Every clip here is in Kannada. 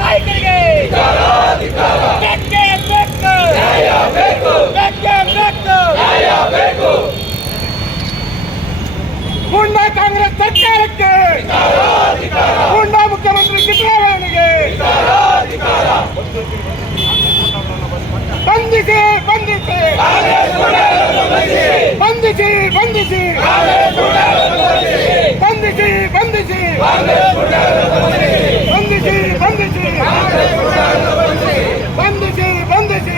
ನಾಯಕರಿಗೆ! ಗುಂಡಾ ಕಾಂಗ್ರೆಸ್ ಸರ್ಕಾರಕ್ಕೆ! ಗುಂಡಾ ಮುಖ್ಯಮಂತ್ರಿ ಸಿದ್ದರಾಮಯ್ಯನಿಗೆ! ಬಂಧಿಸಿ ಬಂಧಿಸಿ! ಬಂಧಿಸಿ ಬಂಧಿಸಿ! ಬಂಧಿಸಿ ಬಂಧಿಸಿ ಬಂಧಿಸಿ ಬಂಧಿಸಿ ಬಂಧಿಸಿ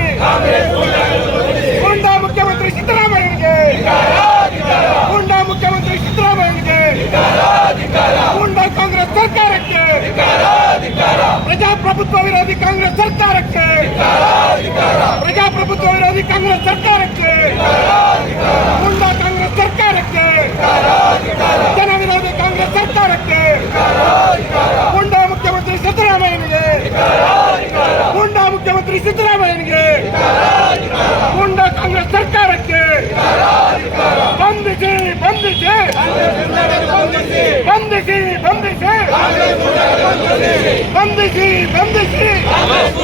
ಗುಂಡಾ ಮುಖ್ಯಮಂತ್ರಿ ಸಿದ್ದರಾಮಯ್ಯನಿಗೆ ಗುಂಡಾ ಮುಖ್ಯಮಂತ್ರಿ ಸಿದ್ದರಾಮಯ್ಯನಿಗೆ ಗುಂಡಾ ಕಾಂಗ್ರೆಸ್ ಸರ್ಕಾರಕ್ಕೆ ಪ್ರಜಾಪ್ರಭುತ್ವ ವಿರೋಧಿ ಕಾಂಗ್ರೆಸ್ ಸರ್ಕಾರಕ್ಕೆ. ಪ್ರಜಾಪ್ರಭುತ್ವ ವಿರೋಧಿ ಕಾಂಗ್ರೆಸ್ ಸರ್ಕಾರಕ್ಕೆ. ಗುಂಡಾ ಕಾಂಗ್ರೆಸ್ ಸರ್ಕಾರಕ್ಕೆ. ಜನ ವಿರೋಧಿ ಕಾಂಗ್ರೆಸ್ ಸರ್ಕಾರಕ್ಕೆ. ಗುಂಡಾ ಮುಖ್ಯಮಂತ್ರಿ ಸಿದ್ದರಾಮಯ್ಯನಿಗೆ. ಗುಂಡಾ ಮುಖ್ಯಮಂತ್ರಿ ಸಿದ್ದರಾಮಯ್ಯನಿಗೆ. ಗುಂಡಾ ಕಾಂಗ್ರೆಸ್ ಸರ್ಕಾರಕ್ಕೆ. ಬಂಧಿಸಿ ಬಂಧಿಸಿ. ಬಂಧಿಸಿ ಬಂಧಿಸಿ. ಬಂಧಿಸಿ ಬಂಧಿಸಿ ಭಾರತ್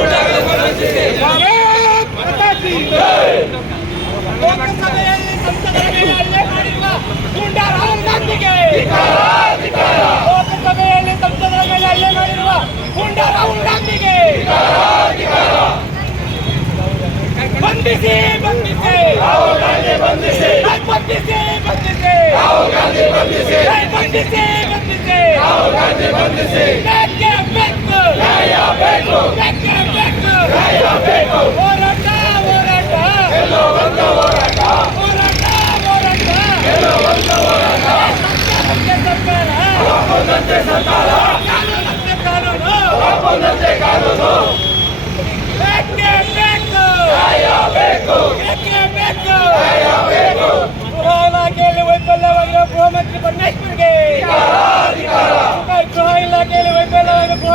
ಮಾತಾ ಕೀ ಲೋಕಸಭೆಯಲ್ಲಿ ಸಂಸದರ ಮೇಲೆ ಹಲ್ಲೆ ಮಾಡಿರುವ ಗೂಂಡಾ ರಾಹುಲ್ ಗಾಂಧಿಗೆ ಲೋಕಸಭೆಯಲ್ಲಿ ಸಂಸದರ ಮೇಲೆ ಹಲ್ಲೆ ಮಾಡಿರುವ ಗೂಂಡಾ ರಾಹುಲ್ ಗಾಂಧಿಗೆ ಬಂಧಿಸಿ ಬಂಧಿಸಿ ಬಂಧಿಸಿ ಬಂಧಿಸಿ ಬಂಧಿಸಿ ಬಂಧಿಸಿ ಬಂಧಿಸಿ ಬೇಕು ಹೋರಾಟ ಕೇಳಿ ವೈಫಲ್ಯವಾಗಿರುವ ಗೃಹ ಮಂತ್ರಿ ಪರಮೇಶ್ವರ್ಗೆ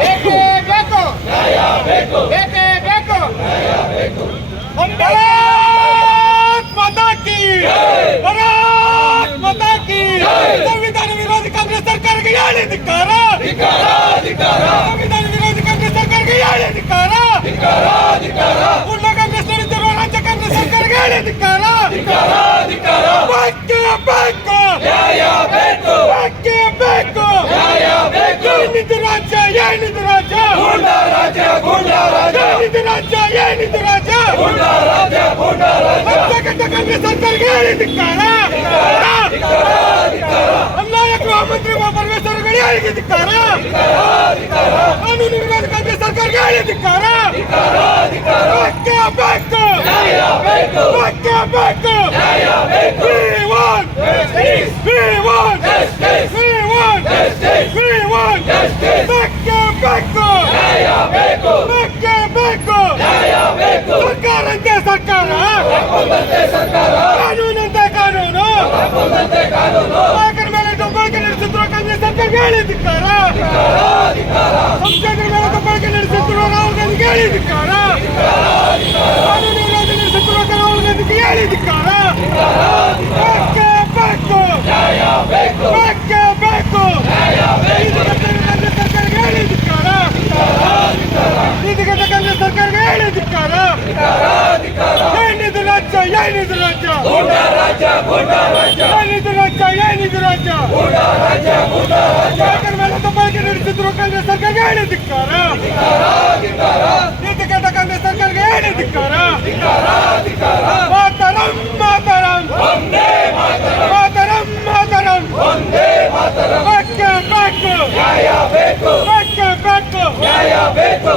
ಬೇಕೇ, ಬೇಕು. ಬೇಕೇ, ಬೇಕು. ಭಾರತ್ ಮಾತಾ ಕಿ ಭಾರತ್ ಮಾತಾ ಕಿ ಸಂವಿಧಾನ ವಿರೋಧಿ ಕಾಂಗ್ರೆಸ್ ಸರ್ಕಾರಕ್ಕೆ ಹೇಳಿ ಧಿಕ್ಕಾರ ಸಂವಿಧಾನ ವಿರೋಧಿ ಕಾಂಗ್ರೆಸ್ ಸರ್ಕಾರಕ್ಕೆ ಕಾಂಗ್ರೆಸ್ ಸರ್ಕಾರಕ್ಕೆ ಬೇಕೇ ಬೇಕು ಬೇಕೇ ಬೇಕು ಏನಿದು ರಾಜ್ಯ? ಏನಿದು ರಾಜ್ಯ? ಏನಿದು ರಾಜ್ಯ? ಏನಿದು ರಾಜ್ಯ? ಪಕ್ಷಗತ ಕಾಂಗ್ರೆಸ್ ಸರ್ಕಾರಕ್ಕೆ ಹೇಳಿ ಧಿಕ್ಕಾರ ಅನ್ಯಾಯ ಗೃಹ ಮಂತ್ರಿ ಪರಮೇಶ್ವರಗಳಿಗೆ ಹೇಳಿ ಧಿಕ್ಕಾರ ಕಾನೂನು ವಿರೋಧ ಕಾಂಗ್ರೆಸ್ ಸರ್ಕಾರಕ್ಕೆ ಹೇಳಿ ಧಿಕ್ಕಾರ ಬೇಕೇ. ಬೇಕು. ಬೇಕೇ. ಬೇಕು. We want We want We want We ಹೇಳಿ ಧಿಕ್ಕಾರ ಸಂಸದರ ಮೂಲಕ ಬಳಕೆ ನಡೆಸುತ್ತಿರುವ ರಾಹುಲ್ ಗಾಂಧಿಗೆ ಹೇಳಿ ಧಿಕ್ಕಾರ ಕಾನೂನು ಇಲಾಖೆ ನಡೆಸುತ್ತಿರುವ ರಾಹುಲ್ ಗಾಂಧಿಗೆ ಹೇಳಿ ಧಿಕ್ಕಾರ ಬೇಕು? ಬೇಕು ಬೇಕೇ? ಬೇಕು ಸರ್ಕಾರಕ್ಕೆ ಹೇಳಿ ಧಿಕ್ಕಾರ ನೀತಿಗತ ಕಾಂಗ್ರೆಸ್ ಸರ್ಕಾರಕ್ಕೆ ಹೇಳಿ ಧಿಕ್ಕಾರ ಏನಿದು ರಾಜ್ಯ? ಏನಿದು ರಾಜ್ಯ ರಾಜ್ಯ? ನಿಜ ರಾಜ್ಯ ಬಳಕೆ ನಡೆಸಿದ್ರು ಕಾಂಗ್ರೆಸ್ ಸರ್ಕಾರಕ್ಕೆ ಹೇಳಿ ಧಿಕ್ಕಾರ? ನೀತಿ ಕೆಟ್ಟ ಕಾಂಗ್ರೆಸ್ ಸರ್ಕಾರಕ್ಕೆ ಹೇಳಿ ಧಿಕ್ಕಾರ? ಮಾತರಂ ಮಾತರಂ. ಮಾತರಂ ಮಾತರಂ. ಬೇಕು. ಬೇಕು. ಬೇಕು. ಬೇಕು ಬೇಕು.